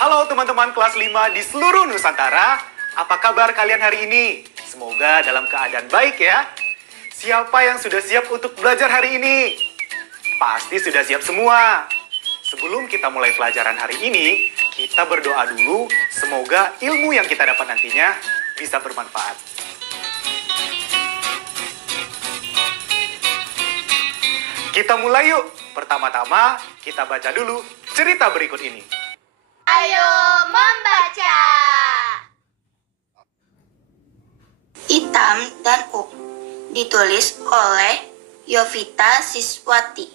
Halo teman-teman kelas 5 di seluruh Nusantara. Apa kabar kalian hari ini? Semoga dalam keadaan baik ya. Siapa yang sudah siap untuk belajar hari ini? Pasti sudah siap semua. Sebelum kita mulai pelajaran hari ini, kita berdoa dulu. Semoga ilmu yang kita dapat nantinya bisa bermanfaat. Kita mulai yuk. Pertama-tama, kita baca dulu cerita berikut ini. Ayo membaca. Itam dan Up, ditulis oleh Yovita Siswati,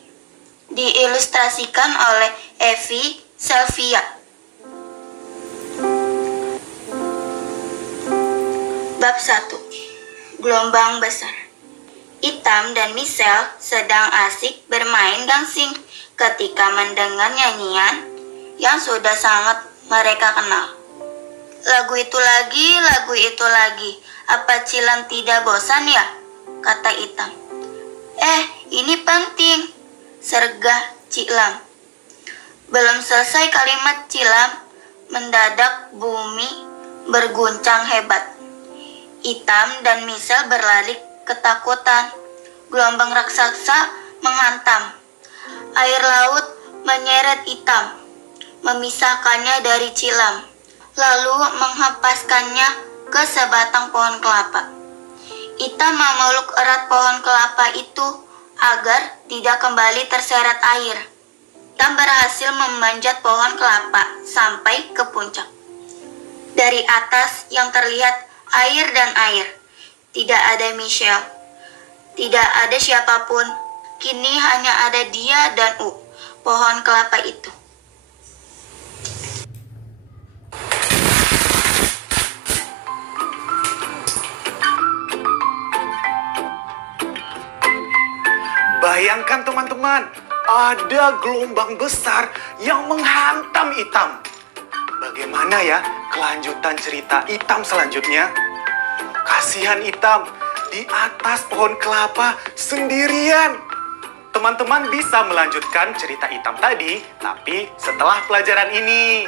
diilustrasikan oleh Evi Selvia. Bab 1. Gelombang besar. Itam dan Michelle sedang asik bermain gangsing ketika mendengar nyanyian yang sudah sangat mereka kenal. Lagu itu lagi, apa Cilam tidak bosan ya? Kata Itam. Ini penting, sergah Cilam. Belum selesai kalimat Cilam, mendadak bumi berguncang hebat. Itam dan Michelle berlari ketakutan. Gelombang raksasa menghantam. Air laut menyeret Itam, memisahkannya dari Cilam, lalu menghempaskannya ke sebatang pohon kelapa. Itam memeluk erat pohon kelapa itu agar tidak kembali terseret air. Itam berhasil memanjat pohon kelapa sampai ke puncak. Dari atas yang terlihat air dan air. Tidak ada Michelle. Tidak ada siapapun. Kini hanya ada dia dan pohon kelapa itu. Bayangkan teman-teman, ada gelombang besar yang menghantam Itam. Bagaimana ya kelanjutan cerita Itam selanjutnya? Kasihan Itam di atas pohon kelapa sendirian. Teman-teman bisa melanjutkan cerita Itam tadi, tapi setelah pelajaran ini.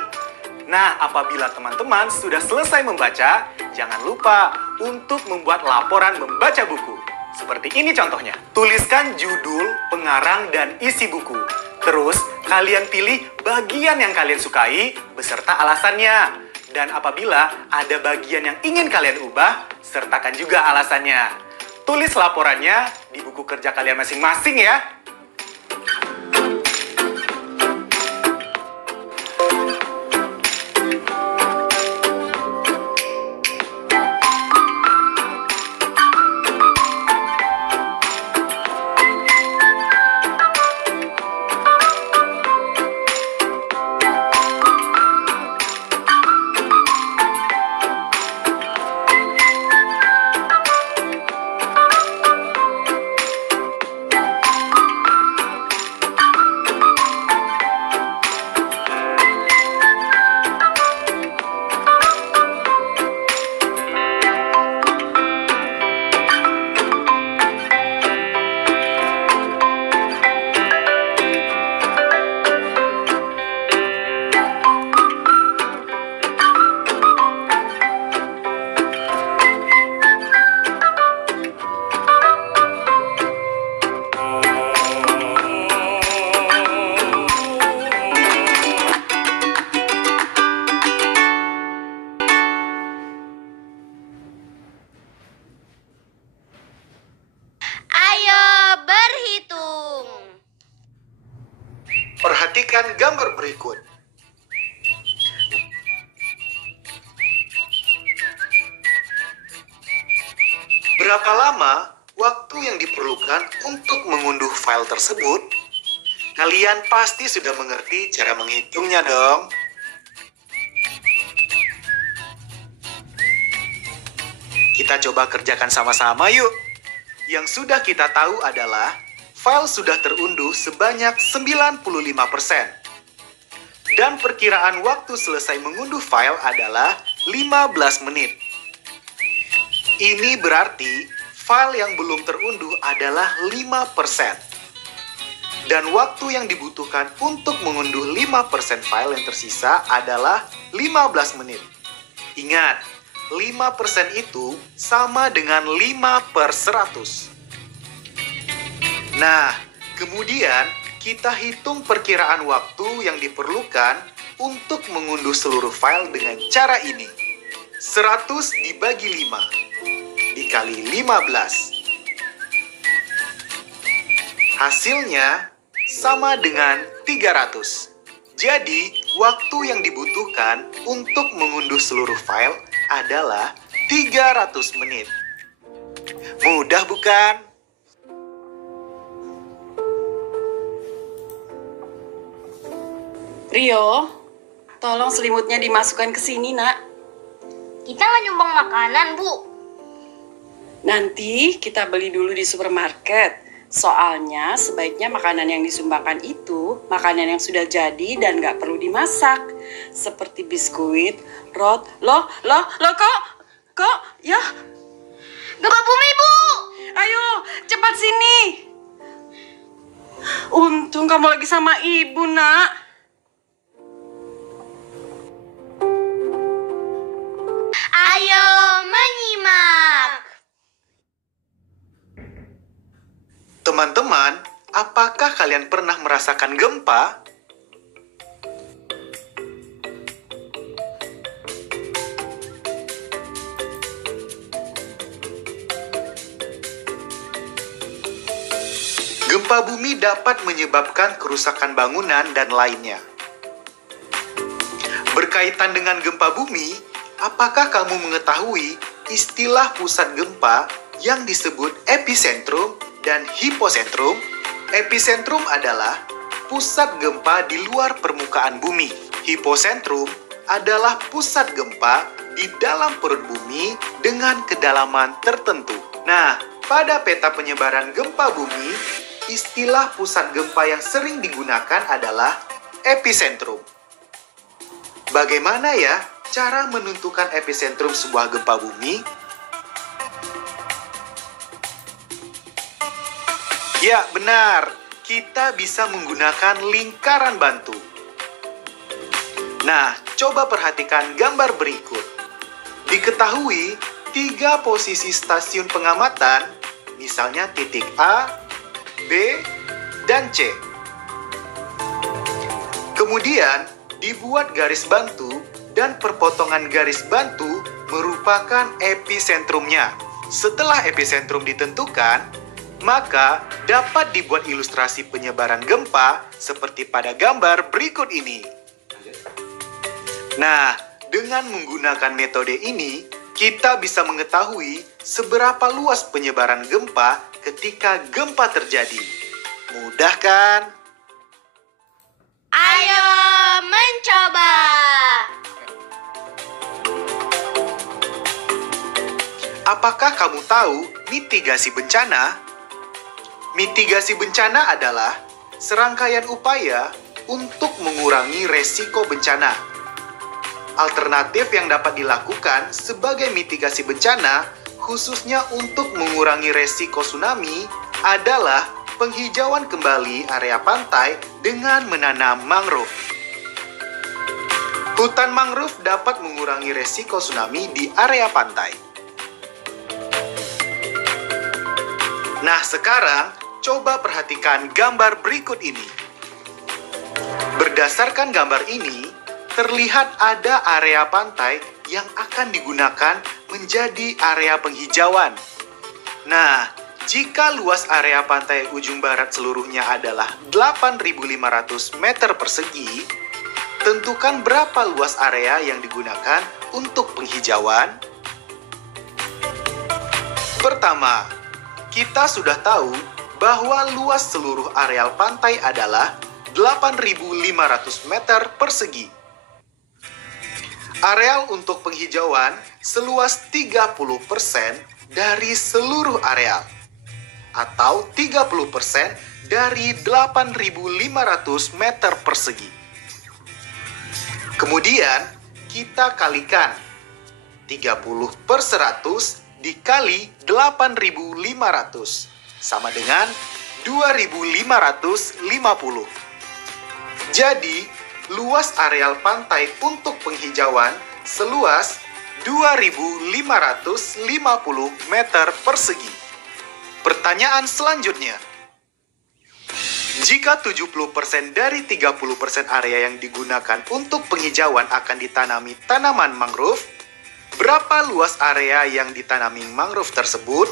Nah, apabila teman-teman sudah selesai membaca, jangan lupa untuk membuat laporan membaca buku. Seperti ini contohnya. Tuliskan judul, pengarang, dan isi buku. Terus, kalian pilih bagian yang kalian sukai beserta alasannya. Dan apabila ada bagian yang ingin kalian ubah, sertakan juga alasannya. Tulis laporannya di buku kerja kalian masing-masing ya. Perhatikan gambar berikut. Berapa lama waktu yang diperlukan untuk mengunduh file tersebut? Kalian pasti sudah mengerti cara menghitungnya dong. Kita coba kerjakan sama-sama yuk. Yang sudah kita tahu adalah file sudah terunduh sebanyak 95%. Dan perkiraan waktu selesai mengunduh file adalah 15 menit. Ini berarti file yang belum terunduh adalah 5%. Dan waktu yang dibutuhkan untuk mengunduh 5% file yang tersisa adalah 15 menit. Ingat, 5% itu sama dengan 5/100. Nah, kemudian kita hitung perkiraan waktu yang diperlukan untuk mengunduh seluruh file dengan cara ini. 100 dibagi 5 dikali 15. Hasilnya sama dengan 300. Jadi, waktu yang dibutuhkan untuk mengunduh seluruh file adalah 300 menit. Mudah bukan? Rio, tolong selimutnya dimasukkan ke sini, Nak. Kita nggak nyumbang makanan, Bu. Nanti kita beli dulu di supermarket. Soalnya sebaiknya makanan yang disumbangkan itu makanan yang sudah jadi dan nggak perlu dimasak. Seperti biskuit, loh, kok, ya. Gempa bumi, Bu. Ayo, cepat sini. Untung kamu lagi sama ibu, Nak. Ayo menyimak. Teman-teman, apakah kalian pernah merasakan gempa? Gempa bumi dapat menyebabkan kerusakan bangunan dan lainnya. Berkaitan dengan gempa bumi, apakah kamu mengetahui istilah pusat gempa yang disebut epicentrum dan hiposentrum? Epicentrum adalah pusat gempa di luar permukaan bumi. Hiposentrum adalah pusat gempa di dalam perut bumi dengan kedalaman tertentu. Nah, pada peta penyebaran gempa bumi, istilah pusat gempa yang sering digunakan adalah epicentrum. Bagaimana ya cara menentukan epicentrum sebuah gempa bumi? Ya, benar. Kita bisa menggunakan lingkaran bantu. Nah, coba perhatikan gambar berikut. Diketahui 3 posisi stasiun pengamatan, misalnya titik A, B, dan C. Kemudian, dibuat garis bantu dan perpotongan garis bantu merupakan episentrumnya. Setelah epicentrum ditentukan, maka dapat dibuat ilustrasi penyebaran gempa seperti pada gambar berikut ini. Nah, dengan menggunakan metode ini, kita bisa mengetahui seberapa luas penyebaran gempa ketika gempa terjadi. Mudah kan? Ayo mencoba. Apakah kamu tahu mitigasi bencana? Mitigasi bencana adalah serangkaian upaya untuk mengurangi resiko bencana. Alternatif yang dapat dilakukan sebagai mitigasi bencana, khususnya untuk mengurangi resiko tsunami, adalah penghijauan kembali area pantai dengan menanam mangrove. Hutan mangrove dapat mengurangi resiko tsunami di area pantai. Nah, sekarang coba perhatikan gambar berikut ini. Berdasarkan gambar ini, terlihat ada area pantai yang akan digunakan menjadi area penghijauan. Nah, Jika luas area pantai ujung barat seluruhnya adalah 8.500 meter persegi, tentukan berapa luas area yang digunakan untuk penghijauan. Pertama, kita sudah tahu bahwa luas seluruh areal pantai adalah 8.500 meter persegi. Areal untuk penghijauan seluas 30% dari seluruh areal, atau 30% dari 8.500 meter persegi. Kemudian, kita kalikan 30/100 dikali 8.500 sama dengan 2.550. Jadi, luas areal pantai untuk penghijauan seluas 2.550 meter persegi. Pertanyaan selanjutnya. Jika 70% dari 30% area yang digunakan untuk penghijauan akan ditanami tanaman mangrove, berapa luas area yang ditanami mangrove tersebut?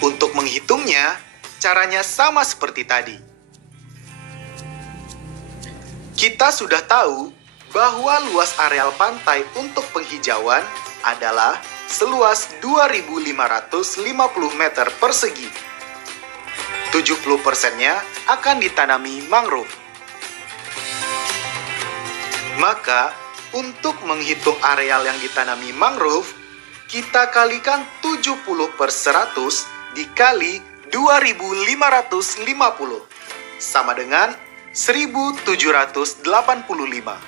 Untuk menghitungnya, caranya sama seperti tadi. Kita sudah tahu bahwa luas areal pantai untuk penghijauan adalah seluas 2.550 meter persegi. 70%-nya akan ditanami mangrove. Maka, untuk menghitung areal yang ditanami mangrove, kita kalikan 70/100 dikali 2.550 sama dengan 1.785.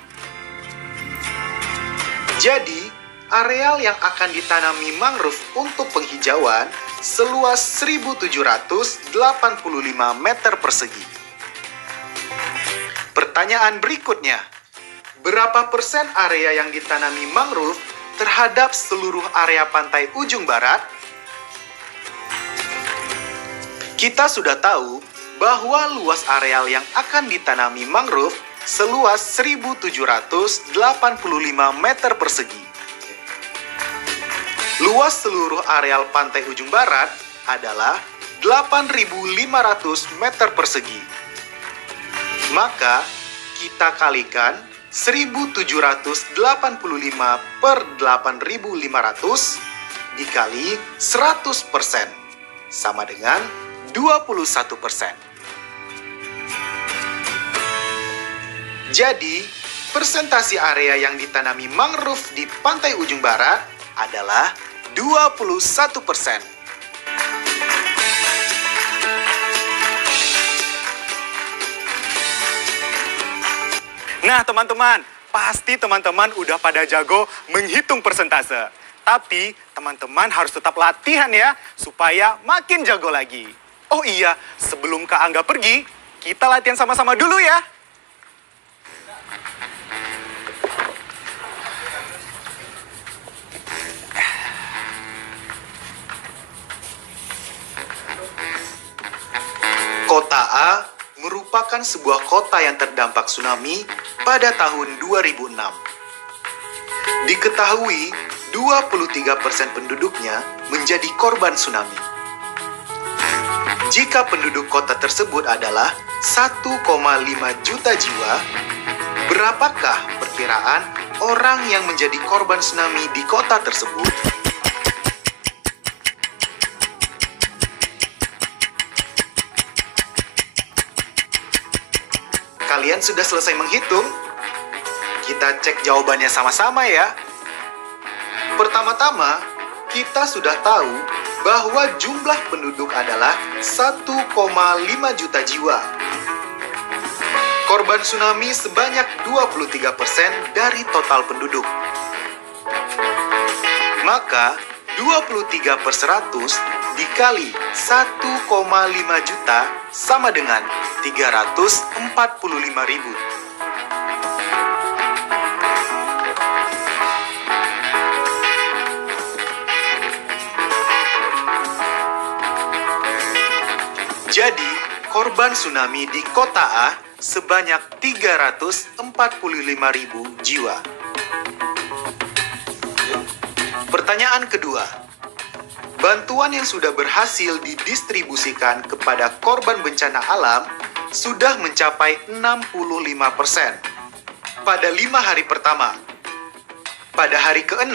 Jadi, areal yang akan ditanami mangrove untuk penghijauan seluas 1.785 meter persegi. Pertanyaan berikutnya, berapa persen area yang ditanami mangrove terhadap seluruh area pantai ujung barat? Kita sudah tahu bahwa luas areal yang akan ditanami mangrove seluas 1.785 meter persegi. Luas seluruh areal pantai ujung barat adalah 8.500 meter persegi. Maka, kita kalikan 1.785 per 8.500 dikali 100% sama dengan 21%. Jadi, persentase area yang ditanami mangrove di pantai ujung barat adalah 21%. Nah, teman-teman, pasti teman-teman udah pada jago menghitung persentase. Tapi, teman-teman harus tetap latihan ya, supaya makin jago lagi. Oh iya, sebelum Kak Angga pergi, kita latihan sama-sama dulu ya. Kota A merupakan sebuah kota yang terdampak tsunami pada tahun 2006. Diketahui 23% penduduknya menjadi korban tsunami. Jika penduduk kota tersebut adalah 1,5 juta jiwa, berapakah perkiraan orang yang menjadi korban tsunami di kota tersebut? Kalian sudah selesai menghitung? Kita cek jawabannya sama-sama ya. Pertama-tama, kita sudah tahu bahwa jumlah penduduk adalah 1,5 juta jiwa. Korban tsunami sebanyak 23% dari total penduduk. Maka, 23/100 dikali 1,5 juta sama dengan 345.000. Jadi, korban tsunami di kota A sebanyak 345.000 jiwa. Pertanyaan kedua, bantuan yang sudah berhasil didistribusikan kepada korban bencana alam sudah mencapai 65% pada 5 hari pertama. Pada hari ke-6,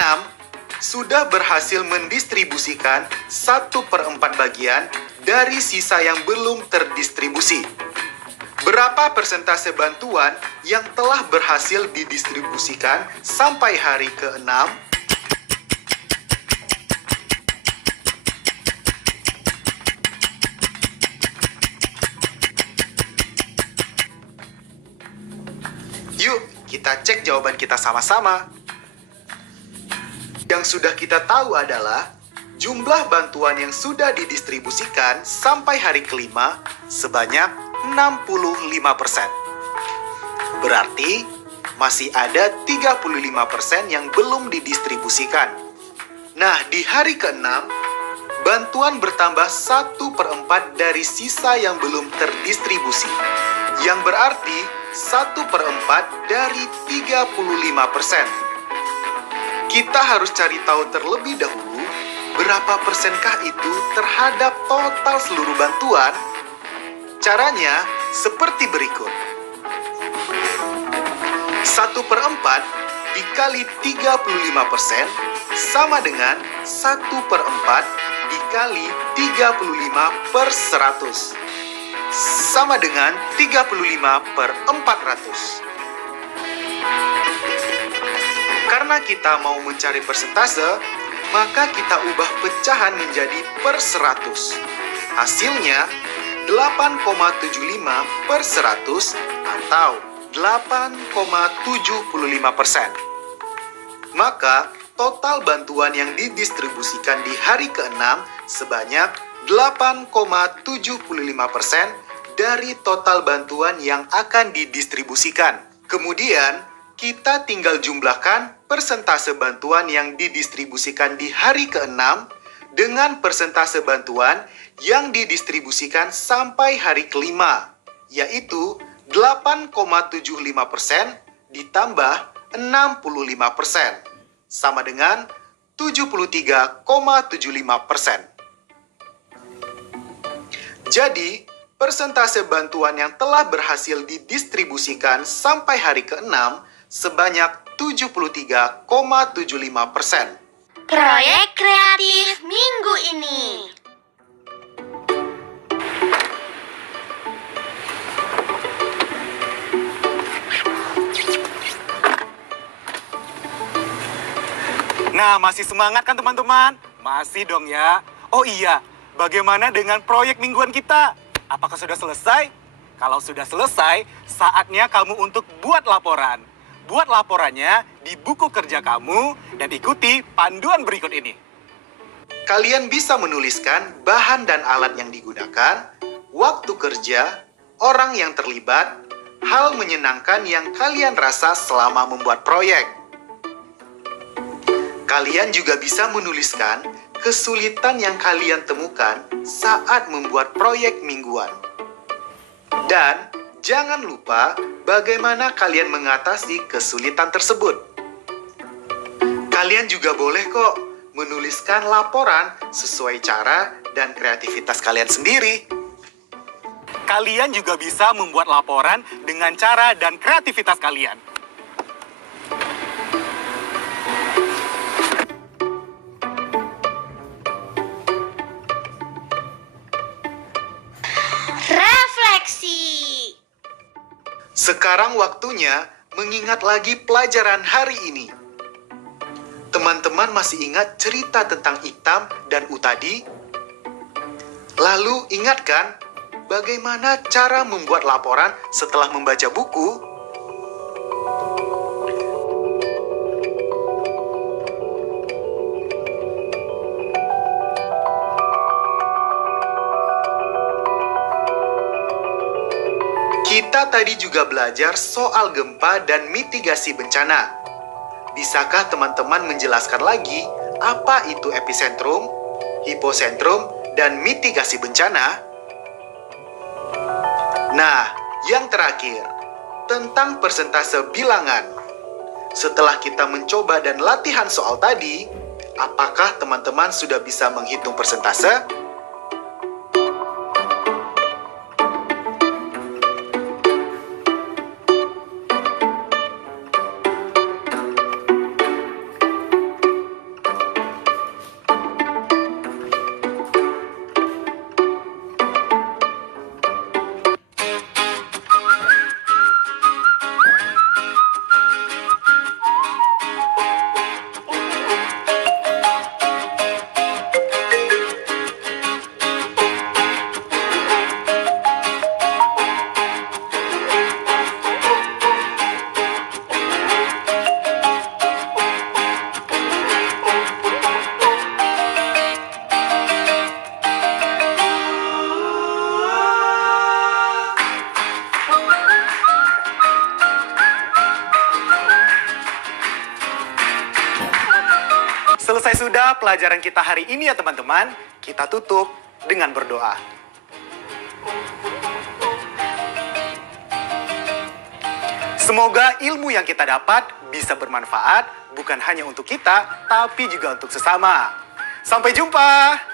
sudah berhasil mendistribusikan 1/4 bagian dari sisa yang belum terdistribusi. Berapa persentase bantuan yang telah berhasil didistribusikan sampai hari ke-6? Yuk, kita cek jawaban kita sama-sama. Yang sudah kita tahu adalah jumlah bantuan yang sudah didistribusikan sampai hari kelima sebanyak 65%. Berarti masih ada 35% yang belum didistribusikan. Nah, di hari ke-6, bantuan bertambah 1/4 dari sisa yang belum terdistribusi. Yang berarti 1/4 dari 35%. Kita harus cari tahu terlebih dahulu berapa persenkah itu terhadap total seluruh bantuan. Caranya seperti berikut. 1/4 dikali 35% sama dengan 1/4 dikali 35/100. Sama dengan 35/400. Karena kita mau mencari persentase, maka kita ubah pecahan menjadi per 100. Hasilnya 8,75/100 atau 8,75%. Maka total bantuan yang didistribusikan di hari ke-6 sebanyak 8,75% dari total bantuan yang akan didistribusikan. Kemudian, kita tinggal jumlahkan persentase bantuan yang didistribusikan di hari ke-6 dengan persentase bantuan yang didistribusikan sampai hari kelima, yaitu 8,75% ditambah 65%, sama dengan 73,75%. Jadi, persentase bantuan yang telah berhasil didistribusikan sampai hari ke-6 sebanyak 73,75%. Proyek kreatif minggu ini. Nah, masih semangat kan teman-teman? Masih dong ya. Oh iya, bagaimana dengan proyek mingguan kita? Apakah sudah selesai? Kalau sudah selesai, saatnya kamu untuk buat laporan. Buat laporannya di buku kerja kamu dan ikuti panduan berikut ini. Kalian bisa menuliskan bahan dan alat yang digunakan, waktu kerja, orang yang terlibat, hal menyenangkan yang kalian rasa selama membuat proyek. Kalian juga bisa menuliskan kesulitan yang kalian temukan saat membuat proyek mingguan. Dan jangan lupa bagaimana kalian mengatasi kesulitan tersebut. Kalian juga boleh kok menuliskan laporan sesuai cara dan kreativitas kalian sendiri. Kalian juga bisa membuat laporan dengan cara dan kreativitas kalian. Refleksi. Sekarang waktunya mengingat lagi pelajaran hari ini. Teman-teman masih ingat cerita tentang Itam dan U tadi? Lalu ingatkan bagaimana cara membuat laporan setelah membaca buku? Kita tadi juga belajar soal gempa dan mitigasi bencana. Bisakah teman-teman menjelaskan lagi apa itu epicentrum, hiposentrum, dan mitigasi bencana? Nah, yang terakhir, tentang persentase bilangan. Setelah kita mencoba dan latihan soal tadi, Apakah teman-teman sudah bisa menghitung persentase? Selesai sudah pelajaran kita hari ini ya teman-teman. Kita tutup dengan berdoa. Semoga ilmu yang kita dapat bisa bermanfaat bukan hanya untuk kita, tapi juga untuk sesama. Sampai jumpa!